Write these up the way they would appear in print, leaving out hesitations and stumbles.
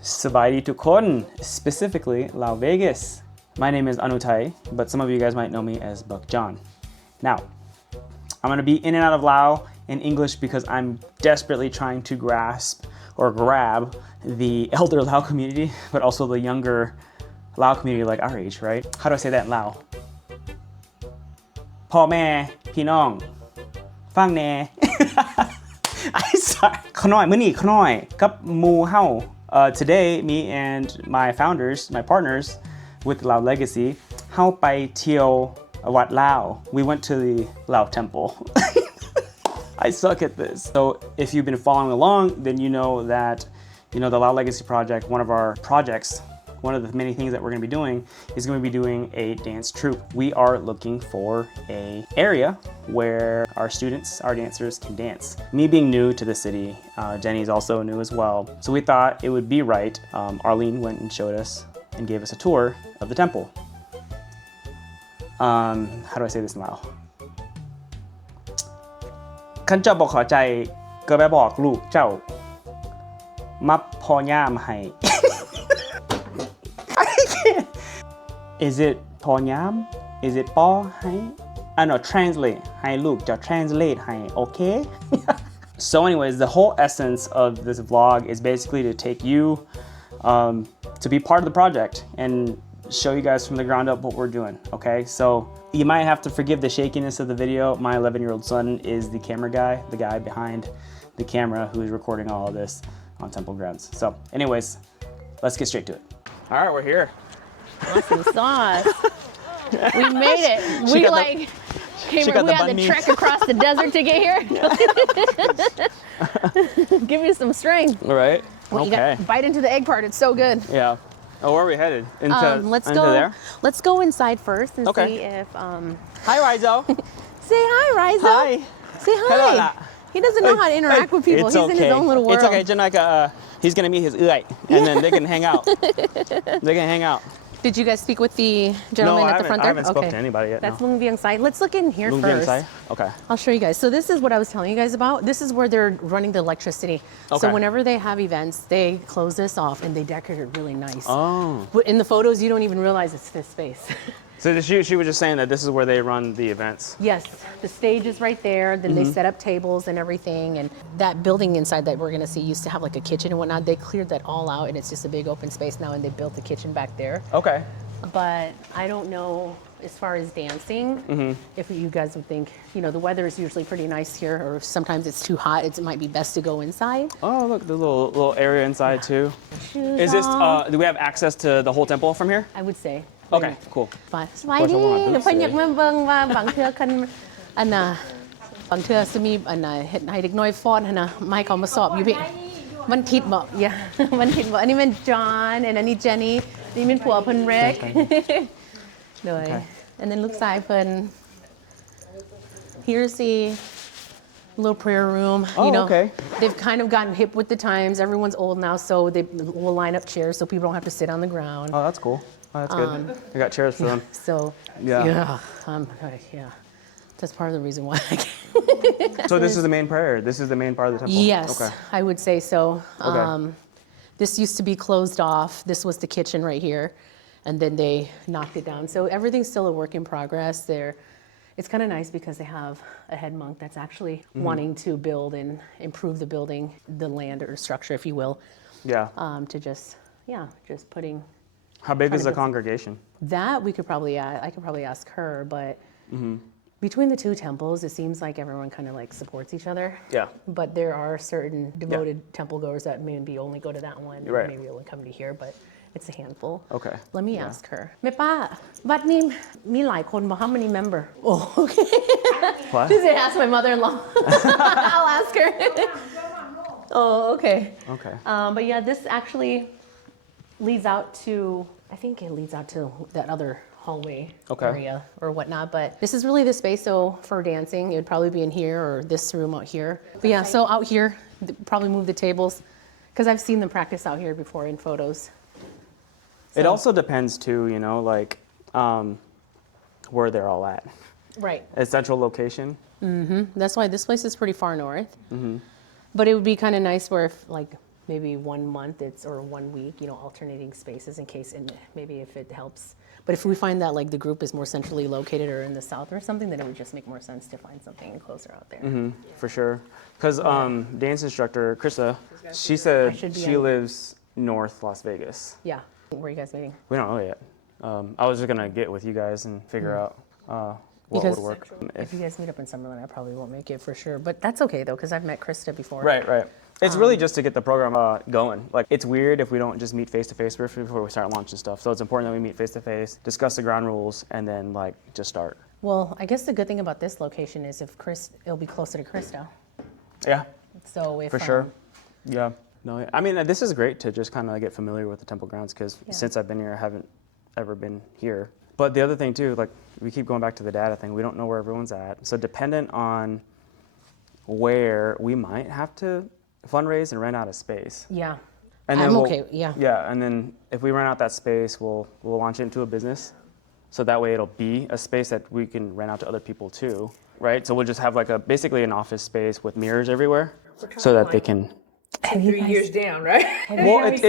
Sawadee tukon, specifically Lao Vegas. My name is Anutai, but some of you guys might know me as Buck John. Now, I'm gonna be in and out of Lao in English because I'm desperately trying to grasp or grab the elder Lao community, but also the younger Lao community like our age, right? How do I say that in Lao? พ่อแม่พี่น้องฟังแน่ I sorry ขน้อยมื้อนี้ขน้อยกับหมู่เฮาtoday me and my founders, my partners with Lao Legacy เฮาไปเที่ยว Wat Lao. We went to the Lao temple. I suck at this. So if you've been following along, then you know that the Lao Legacy project, one of our projects, one of the many things that we're going to be doing is going to be doing a dance troupe. We are looking for an area where our students, our dancers can dance. Me being new to the city, Jenny's also new as well. So we thought it would be right. Arlene went and showed us and gave us a tour of the temple. How do I say this in Lao? คันเจ้าบอกขอใจก็ไปบอกลูกเจ้ามับพอย่ามให้ Is it พอย่าม Is it ป้อให้ I know translate ให้ลูกจะ translate ให้ okay? So anyways, the whole essence of this vlog is basically to take you to be part of the project and show you guys from the ground up what we're doing, okay? So you might have to forgive the shakiness of the video. My 11-year-old son is the camera guy, the guy behind the camera who is recording all of this on temple grounds. So anyways, let's get straight to it. All right, we're here. Awesome sauce. We made it. We had to trek across the desert to get here. Give you some strength. All right. Well, okay. You got to bite into the egg part. It's so good. Yeah. Oh, where are we headed? Into there? Let's go inside first and see if. Hi, Rizo. Say hi, Rizo. Hi. Say hi. Hello. He doesn't know how to interact with people. He's in his own little world. It's okay. Janaka, he's gonna meet his and then they can hang out. They can hang out. Did you guys speak with the gentleman at the front there? I haven't spoken to anybody yet. That's Lung Vieng side. Let's look in here first. Okay. I'll show you guys. So this is what I was telling you guys about. This is where they're running the electricity. Okay. So whenever they have events, they close this off and they decorate it really nice. Oh. But in the photos, you don't even realize it's this space. So she was just saying that this is where they run the events. Yes, the stage is right there. Then they set up tables and everything. And that building inside that we're gonna see used to have like a kitchen and whatnot. They cleared that all out and it's just a big open space now and they built the kitchen back there. Okay. But I don't know as far as dancing, if you guys would think, the weather is usually pretty nice here, or sometimes it's too hot, it might be best to go inside. Oh, look, the little area inside too. Shoes Is this, off. do we have access to the whole temple from here? I would say. Okay, cool. สบายดีเพิ่นอยากมาเบิ่งว่าบางเทื่อคันอันน่ะบางเทื่อสิมีอันน่ะเฮ็ดให้เด็กน้อยฟ้อนหั่นน่ะไม่เขามาสอบอยู่พี่วันทิศบ่อย่าวันทิศบ่อันนี้มันจอห์นอันนี้เจนนี่นี่เป็นผัวเพิ่นเรกเลย and then ลูกชายเพิ่น here's the little prayer room. Okay. They've kind of gotten hip with the times. Everyone's old now, so they will line up chairs so people don't have to sit on the ground. Oh, that's cool. Oh, that's good. We got chairs for them. So yeah, that's part of the reason why I came. So this is the main prayer. This is the main part of the temple. Yes, okay. I would say so. Okay. This used to be closed off. This was the kitchen right here, and then they knocked it down. So everything's still a work in progress there. It's kind of nice because they have a head monk that's actually wanting to build and improve the building, the land or structure, if you will. Yeah. Just putting. How big is the congregation? That I could probably ask her, but between the two temples, it seems like everyone kind of like supports each other. Yeah. But there are certain devoted temple goers that maybe only go to that one, right. maybe only come to here, but it's a handful. Okay. Let me ask her. แม่ป้าวัดนี้มีหลายคนบ่ How many member? Oh, okay. What? She said ask my mother-in-law. I'll ask her. Oh, okay. Okay. But yeah, this actually leads out to, I think it leads out to that other hallway area or whatnot, but this is really the space. So for dancing, it would probably be in here or this room out here. But yeah, so out here, probably move the tables because I've seen them practice out here before in photos. So. It also depends too, like where they're all at. Right. a central location. That's why this place is pretty far north. But it would be kind of nice where if like maybe 1 month or 1 week, alternating spaces in case, and maybe if it helps. But if we find that like the group is more centrally located or in the south or something, then it would just make more sense to find something closer out there. For sure. Because dance instructor Krista, she said she lives north Las Vegas. Yeah. Where are you guys meeting? We don't know yet. I was just gonna get with you guys and figure out what would work. If you guys meet up in Summerlin, I probably won't make it for sure. But that's okay though, because I've met Krista before. Right. It's really just to get the program going. Like, it's weird if we don't just meet face to face before we start launching stuff. So it's important that we meet face to face, discuss the ground rules, and then like just start. Well, I guess the good thing about this location is it'll be closer to Krista. Yeah. So if for sure. Yeah. No, I mean, this is great to just kind of get familiar with the temple grounds because since I've been here, I haven't ever been here. But the other thing too, like we keep going back to the data thing, we don't know where everyone's at. So dependent on where we might have to fundraise and rent out a space. Yeah. And then I'm okay. Yeah. Yeah, and then if we rent out that space, we'll launch it into a business. So that way it'll be a space that we can rent out to other people too, right? So we'll just have like basically an office space with mirrors everywhere so that they can. 3 years down, right? Well, it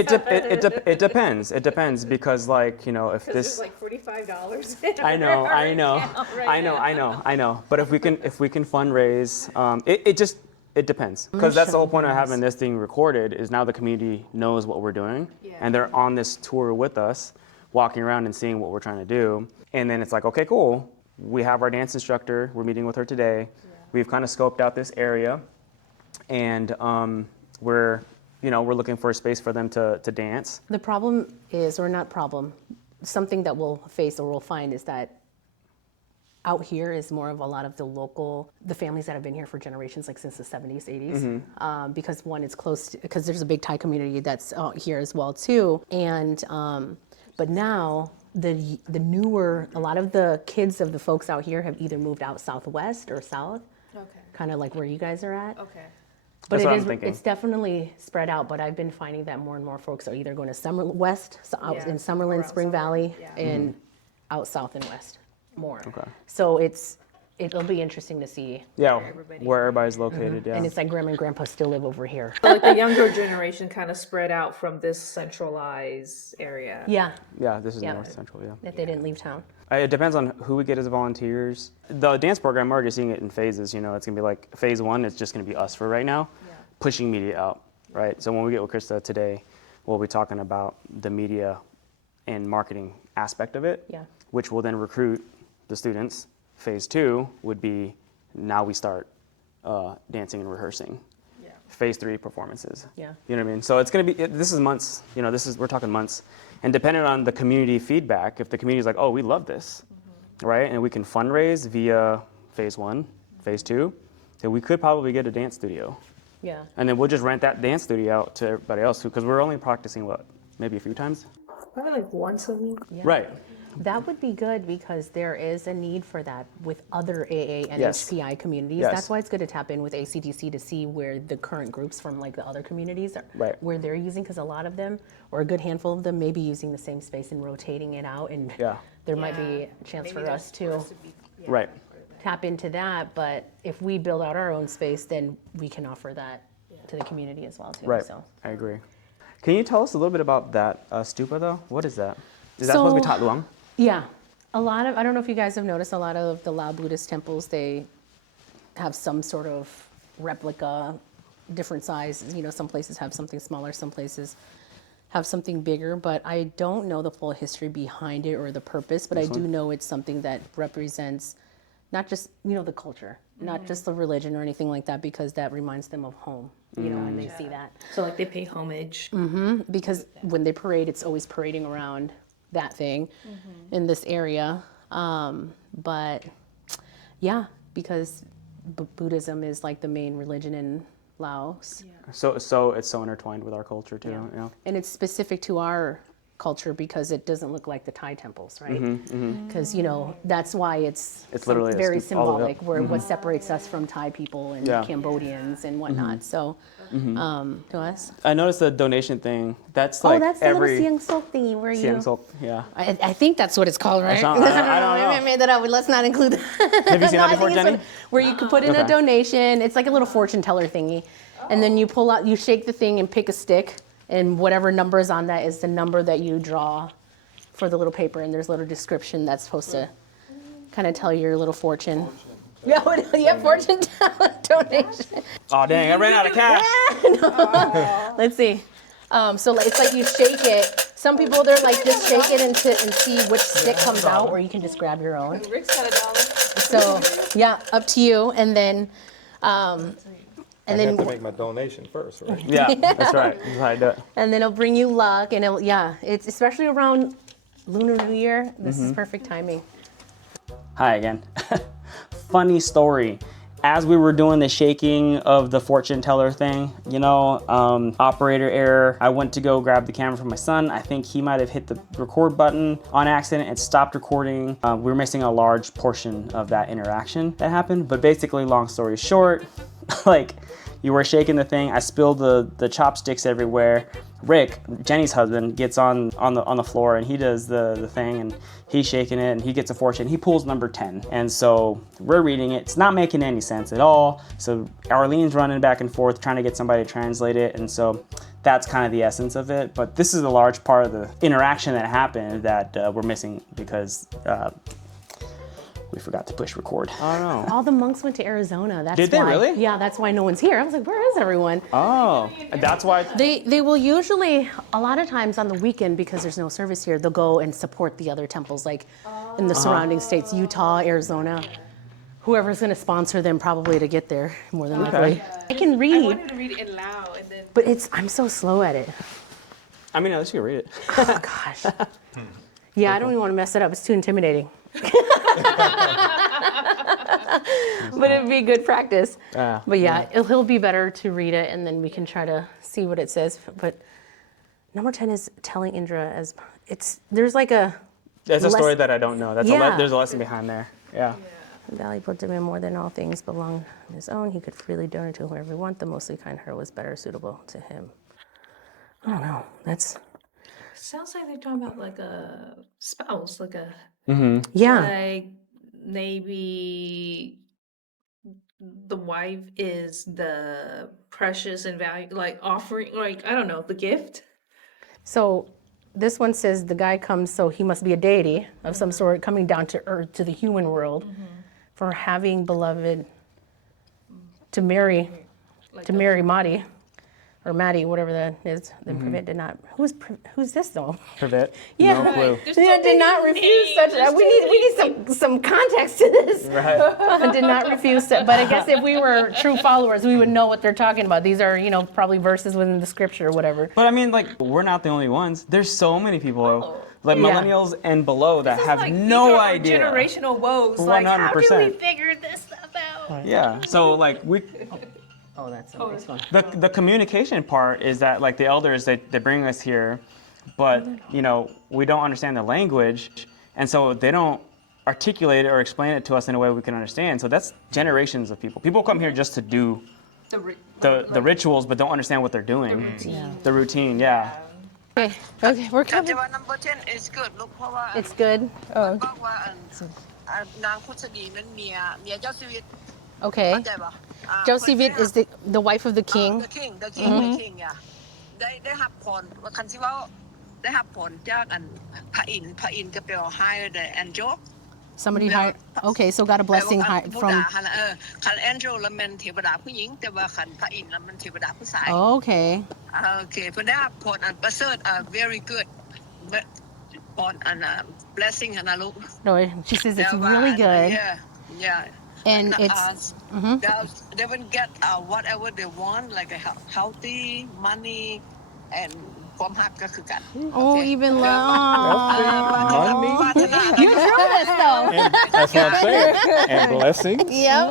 depends. It depends because, like, if this. It's like $45. I know. But if we can fundraise, it depends because that's the whole point of having this thing recorded is now the community knows what we're doing and they're on this tour with us, walking around and seeing what we're trying to do, and then it's like, okay, cool. We have our dance instructor. We're meeting with her today. We've kind of scoped out this area, and we're looking for a space for them to dance. The problem is, or not problem, something that we'll face or we'll find is that out here is more of a lot of the families that have been here for generations, like since the 70s, 80s. Because one, it's close, because there's a big Thai community that's out here as well too. And, but now the newer, a lot of the kids of the folks out here have either moved out southwest or south. Okay. Kind of like where you guys are at. Okay. But it's definitely spread out, but I've been finding that more and more folks are either going to out in Summerlin, Spring Valley, and out south and west more. Okay. So it'll be interesting to see. Yeah, where everybody's located, And it's like Grandma and Grandpa still live over here. So like the younger generation kind of spread out from this centralized area. Yeah. Yeah, this is North Central, That they didn't leave town. It depends on who we get as volunteers. The dance program, we're already seeing it in phases. It's going to be like phase 1, it's just going to be us for right now, pushing media out, right? So when we get with Krista today, we'll be talking about the media and marketing aspect of it, which will then recruit the students. Phase 2 would be now we start dancing and rehearsing. Phase 3 performances. Yeah. You know what I mean? So it's going to be, this is months, we're talking months. And depending on the community feedback, if the community is like, oh, we love this, right? And we can fundraise via phase 1, phase 2, then we could probably get a dance studio. Yeah. And then we'll just rent that dance studio out to everybody else because we're only practicing, maybe a few times? Probably like once a week. Yeah. Right. That would be good because there is a need for that with other AA and HPI communities. That's why it's good to tap in with ACDC to see where the current groups from like the other communities are, where they're using, because a lot of them, or a good handful of them, may be using the same space and rotating it out, and there might be a chance for us to tap into that. But if we build out our own space, then we can offer that to the community as well too. Right, so. I agree. Can you tell us a little bit about that stupa though? What is that? Is that supposed to be Tat Luang? Yeah, a lot of, I don't know if you guys have noticed, a lot of the Lao Buddhist temples, they have some sort of replica, different size. Some places have something smaller, some places have something bigger, but I don't know the full history behind it or the purpose, but I do know it's something that represents not just, the culture, not just the religion or anything like that, because that reminds them of home, when they see that. So like they pay homage. Because when they parade, it's always parading around that thing in this area. But yeah, because Buddhism is like the main religion in Laos. So it's so intertwined with our culture too. And it's specific to our culture because it doesn't look like the Thai temples, right? Because that's why it's literally very stoop all the way up. symbolic. Where what separates us from Thai people and Cambodians and whatnot. So, to us. I noticed the donation thing. That's like that's every the little Siang Sok thingy where you. Siang Sok, yeah. I think that's what it's called, right? I don't know. I made that up. Let's not include that. Have you seen that before, Jenny? Where you could put in a donation. It's like a little fortune teller thingy. And then you pull out, you shake the thing and pick a stick. And whatever number is on that is the number that you draw for the little paper. And there's a little description that's supposed to kind of tell your little fortune. Yeah, fortune teller donation. Oh, dang, I ran out of cash. Let's see. So it's like you shake it. Some people, they're like, just shake it and see which stick comes out, or you can just grab your own. Rick's got $1. So, yeah, up to you. And then... I have to make my donation first, right? Yeah, that's right. That's how I do it. And then it'll bring you luck, and it's especially around Lunar New Year. This is perfect timing. Hi again. Funny story. As we were doing the shaking of the fortune teller thing, operator error, I went to go grab the camera from my son. I think he might have hit the record button on accident and stopped recording. We were missing a large portion of that interaction that happened. But basically, long story short, you were shaking the thing. I spilled the chopsticks everywhere. Rick, Jenny's husband, gets on the floor and he does the thing and he's shaking it and he gets a fortune. He pulls number 10. And so we're reading it. It's not making any sense at all. So Arlene's running back and forth trying to get somebody to translate it. And so that's kind of the essence of it. But this is a large part of the interaction that happened that we're missing because we forgot to push record. Oh no. All the monks went to Arizona. That's Did they why. really? Yeah, that's why no one's here. I was like, where is everyone? Oh, that's why. They will usually, a lot of times on the weekend, because there's no service here, they'll go and support the other temples, like in the surrounding states, Utah, Arizona. Whoever's going to sponsor them probably to get there, more than likely. I can read. I wanted to read it in Lao and then. But I'm so slow at it. I mean, at least you can read it. Oh, gosh. Yeah, I don't even want to mess it up. It's too intimidating. But it'd be good practice. But he'll be better to read it, and then we can try to see what it says. But number 10 is telling Indra there's like a... There's a story that I don't know. There's a lesson behind there. Yeah. Valley put him in more than all things belong on his own. He could freely donate to whoever he wanted. The mostly kind heart was better suitable to him. I don't know. Sounds like they're talking about like a spouse, like a Yeah. like maybe the wife is the precious and value, like offering, like I don't know, the gift. So this one says the guy comes, so he must be a deity of some sort coming down to earth, to the human world, for having beloved to marry Madi. Or Maddie, whatever that is, then Privet did not. Who's this though? Privet? Yeah, No clue. Did not refuse such. We need some context to this. Right. Did not refuse. But I guess if we were true followers, we would know what they're talking about. These are probably verses within the scripture or whatever. But I mean, we're not the only ones. There's so many people, millennials and below, that have no idea. Generational woes. Like, how do we 100%. figure this stuff out? Yeah. So we. Oh, that's a nice one. The communication part is that the elders they bring us here, but we don't understand the language, and so they don't articulate it or explain it to us in a way we can understand. So that's generations of people. People come here just to do the rituals, but don't understand what they're doing. The routine, yeah. Okay, we're coming. Number 10 is good. Look,เพราะว่า It's good. Oh, บอกว่านางพุทธดีนั้นเมียเจ้าชีวิต okay. เข้าใจปะ Josephine is the wife of the king. The king yeah ได้รับพรว่าคันสิว่าได้รับพรจากพระอินทร์ก็แปลว่า higher the angel Somebody hired. Okay, so got a blessing from. คัน angel แล้วมันเทวดาผู้หญิงแต่ว่าคันพระอินทร์แล้วมันเทวดาผู้ชาย Okay. โอเคเพิ่นได้รับพรอันประเสริฐvery good พรอันblessing อันนะลูก No, she says it's really good. Yeah. And it's. They will get whatever they want, like a healthy, money, and ความหักก็คือกัน Oh, even love. Money. You drew this though. That's what I'm saying. And blessings. Yep.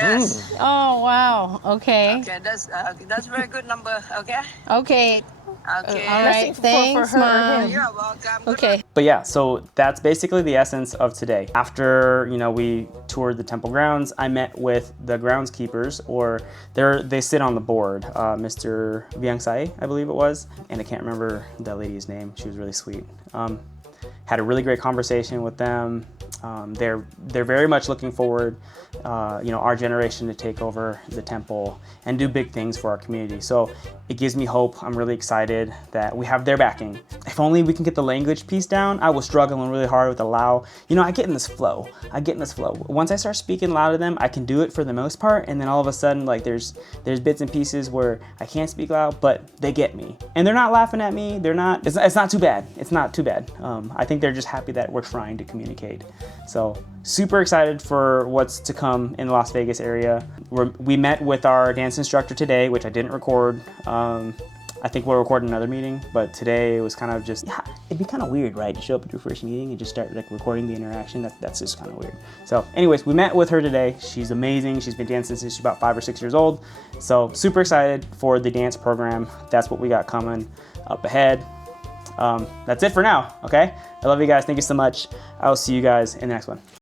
Yes. Oh wow. Okay. Okay, that's very good number. Okay. Okay. Okay. All right, thanks, her or Mom. him. You're welcome. Okay. But yeah, so that's basically the essence of today. After, you know, we toured the temple grounds, I met with the groundskeepers, or they sit on the board. Mr. Viangsai, I believe it was, and I can't remember that lady's name. She was really sweet. Had a really great conversation with them. They're very much looking forward, you know, our generation to take over the temple and do big things for our community. So it gives me hope. I'm really excited that we have their backing. If only we can get the language piece down. I was struggling really hard with the Lao. You know, I get in this flow. Once I start speaking loud to them, I can do it for the most part, and then all of a sudden, like there's bits and pieces where I can't speak loud, but they get me, and they're not laughing at me. They're not. It's not too bad. It's not too bad. I think they're just happy that we're trying to communicate. So super excited for what's to come in the Las Vegas area. We met with our dance instructor today, which I didn't record. I think we'll record another meeting, but today it was kind of just, yeah, it'd be kind of weird, right? To show up at your first meeting and just start like recording the interaction. That's just kind of weird. So anyways, we met with her today. She's amazing. She's been dancing since she's about 5 or 6 years old. So super excited for the dance program. That's what we got coming up ahead. That's it for now, okay? I love you guys. Thank you so much. I will see you guys in the next one.